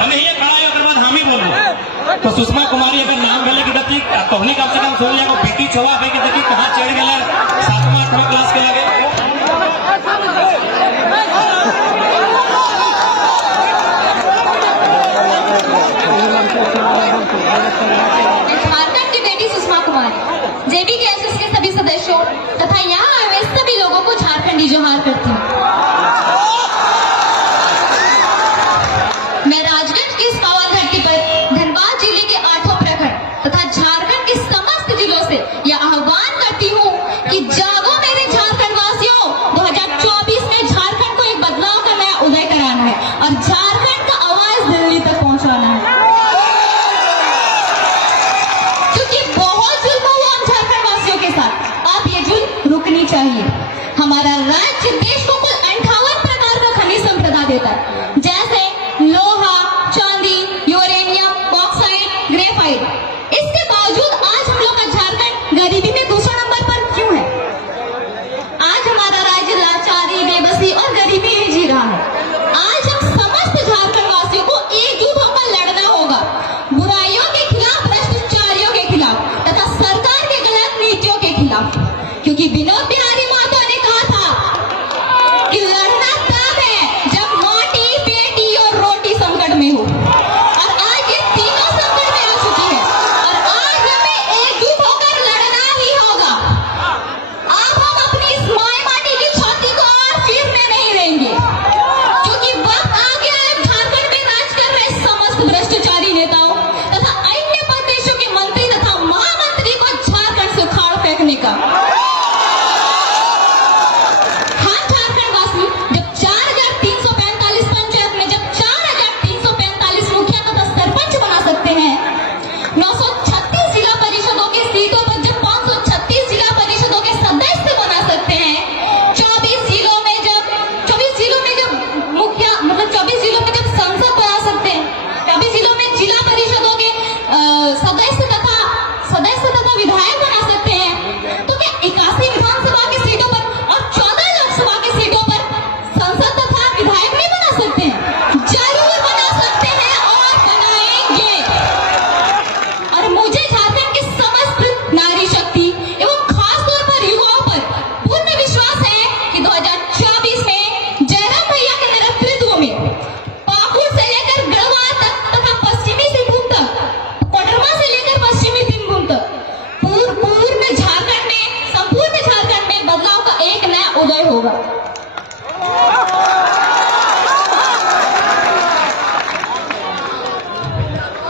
हमें ये खड़ा है अगर बात हम ही बोलो तो सुषमा कुमारी अगर नाम गले की दती तोहनी कम से कम सुन लिया बेटी छोड़ा है कि देखी कहाँ चढ़ गया 7वां 8वां क्लास के आगे। झारखंड की बेटी सुषमा कुमारी जेबीकेएसएस के सभी सदस्यों तथा यहाँ आए सभी लोगों को झारखंडी जोहार करती हूँ। मैं राजगंज की इस पावन धरती पर धनबाद जिले के 8 प्रखंड तथा झारखंड के समस्त जिलों से यह आह्वान करती हूँ कि जागो मेरे झारखंड वासियों, 2024 में झारखंड को एक बदलाव का नया उदय कराना है और झारखंड का आवाज दिल्ली तक पहुँचाना है। क्योंकि बहुत जुल्म हुआ हम झारखंड वासियों के साथ, अब ये जुल्म रुकनी चाहिए। हमारा राज्य देश को कुल 58 प्रकार का खनिज संपदा देता है, जैसे लोहा, चांदी, यूरेनियम, बॉक्साइट, ग्रेफाइट। इसके बावजूद आज हम लोग का झारखंड गरीबी में दूसरा नंबर पर क्यों है? आज हमारा राज्य लाचारी, बेबसी और गरीबी में जी रहा है। आज हम समस्त झारखंड वासियों को एकजुट होकर लड़ना होगा, बुराइयों के खिलाफ, भ्रष्टाचारियों के खिलाफ तथा सरकार के गलत नीतियों के खिलाफ। क्योंकि विनोद बिहारी महतो ने कहा था कि लड़ना तब है जब माटी, बेटी और रोटी संकट में हो, और आज ये तीनों संकट में आ चुकी है और आज हमें एकजुट होकर लड़ना ही होगा। अब हम अपनी इस माई माटी की छाती को और फिरने नहीं देंगे, क्योंकि वक्त आ गया है झारखंड में राज कर रहे समस्त भ्रष्टाचारी नेताओं तथा अन्य प्रदेशों के मंत्री तथा महामंत्री को झारखंड से उखाड़ फेंकने का।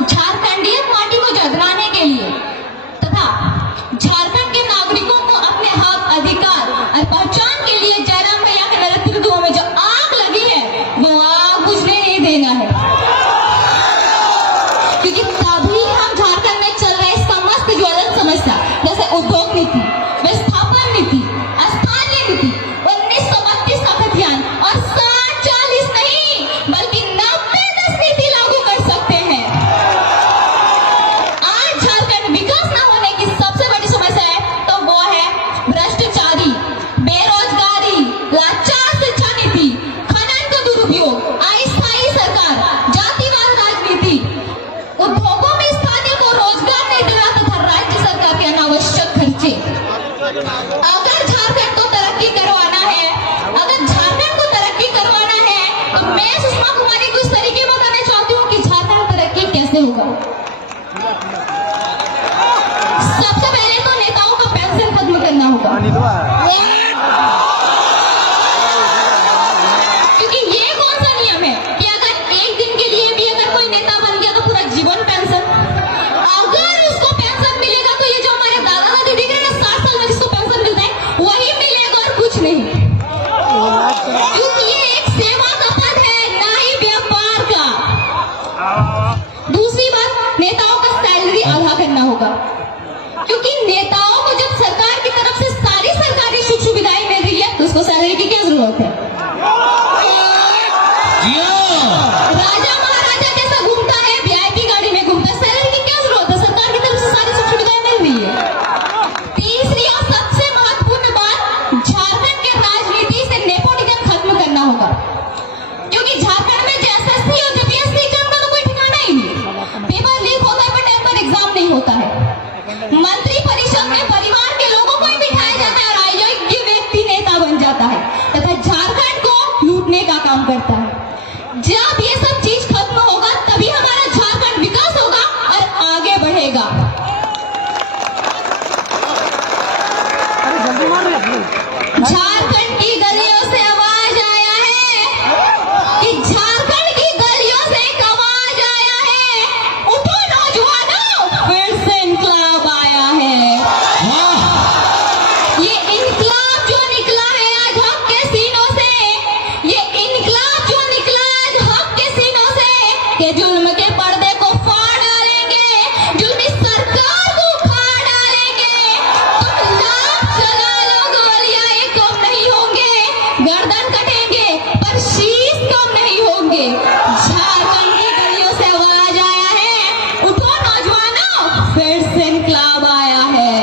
झारखंडियत माटी को जगराने के लिए तथा झारखंड के नागरिकों को अपने हक, अधिकार और पहचान के लिए जयराम भैया के नेतृत्व में जो आग लगी है वो आग बुझने नहीं देना है। क्योंकि तभी हम झारखंड में चल रहे समस्त ज्वलंत समस्या जैसे उद्योग नीति, विस्थापन नीति, स्थानीय नीति, 1932 का अभियान और 40 नहीं बल्कि 90-10 नीति लागू कर सकते हैं। आज झारखंड विकास न होने की सबसे बड़ी समस्या है तो वो है भ्रष्टाचारी, बेरोजगारी, लाचार शिक्षा नीति, खनन का दुरुपयोग, अस्थायी सरकार, जातिवाद राजनीति, उद्योगों में स्थानीय को रोजगार नहीं देना तथा राज्य सरकार के अनावश्यक खर्चे। अगर झारखंड को तरक्की करवाना है, अगर झारखंड को तरक्की करवाना है तो मैं सुषमा कुमारी को इस तरीके बताना चाहती हूँ कि झारखंड तरक्की कैसे होगा। सबसे पहले तो नेताओं का पेंशन खत्म करना होगा, क्योंकि ये कौन सा नियम है कि अगर एक दिन के लिए भी अगर कोई नेता बन गया तो पूरा जीवन पेंशन। अगर उसको पेंशन मिलेगा तो ये जो हमारे दादा दादी दिख रहे हैं 60 साल में जिसको पेंशन मिलता है वही मिलेगा और कुछ नहीं, क्योंकि ये एक सेवा का पद है ना ही व्यापार का। दूसरी बात, नेताओं का सैलरी आधा करना होगा, क्योंकि नेताओं को जब सरकार की तरफ से सारी सरकारी सुख सुविधाएं मिल रही है तो उसको सैलरी की क्या जरूरत है? राजा महाराजा जैसा घूमता है, वीआईपी गाड़ी में घूमता है, सैलरी की क्या जरूरत है? सरकार की तरफ से सारी सुख सुविधाएं मिल रही है। तीसरी और सबसे महत्वपूर्ण बात, झारखंड के राजनीति से नेपोटिज्म खत्म करना होगा, क्योंकि झारखंड में एसएससी और जेपीएससी का तो कोई जुल्मी पर्दे को फाड़ डालेंगे, जुल्मी सरकार को उखाड़ डालेंगे। तुम लाख चला लो गोलियां, ये कम नहीं होंगे। गर्दन कटेंगे पर शीश कम नहीं होंगे। झारखंड की गलियों से आवाज आया है, उठो नौजवानों, फिर से इनकलाब आया है।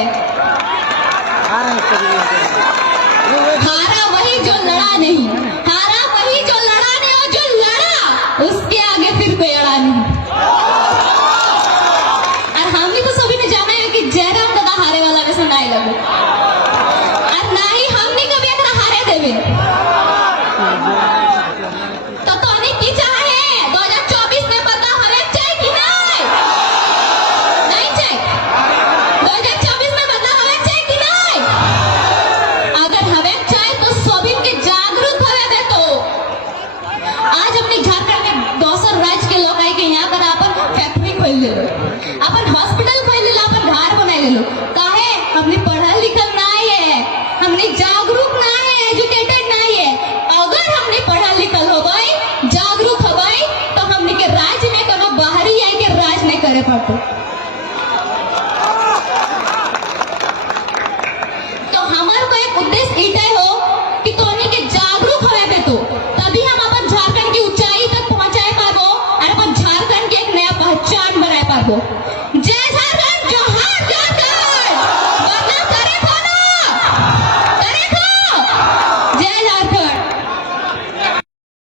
हारा वही जो लड़ा नहीं, हारा वही जो लड़ा नहीं, और जो लड़ा उसके आगे फिर कोई अड़ा नहीं। और हमने तो सभी ने जाना है कि जयराम दादा हारे वाला में सुनाई लगो, और ना ही हमने कभी अगर हारे देवे तो अनेक की चाहे 2024 में बता हमें चाहिए कि नहीं? नहीं चाहिए। 2024 में बदला हमें चाहिए कि नहीं? अगर हमें चाहिए तो सभी के जागरूक हवे दे। तो आज अपने झारखंड में दोसर राज्य के लोग आए के यहाँ पर अपन फैक्ट्री खोल ले लो, अपन हॉस्पिटल खोल ले लो, अपन घर बना ले लो। काहे? हमने पढ़ल लिखल नहीं है, हमने जागरूक नहीं है, एजुकेटेड नहीं है। अगर हमने पढ़ल लिखल हो गई, जागरूक हो गई, तो हमने के राज्य में कोनो बाहरी आई के राज नहीं करे पड़ते। तो हमारे को एक उद्देश्य इटे हो कि तोनी के जागरूक होए बे, तो तभी हम अपन झारखंड की ऊंचाई तक पहुंचाए पाबो और अपन झारखंड की एक नया पहचान बनाए पाबो।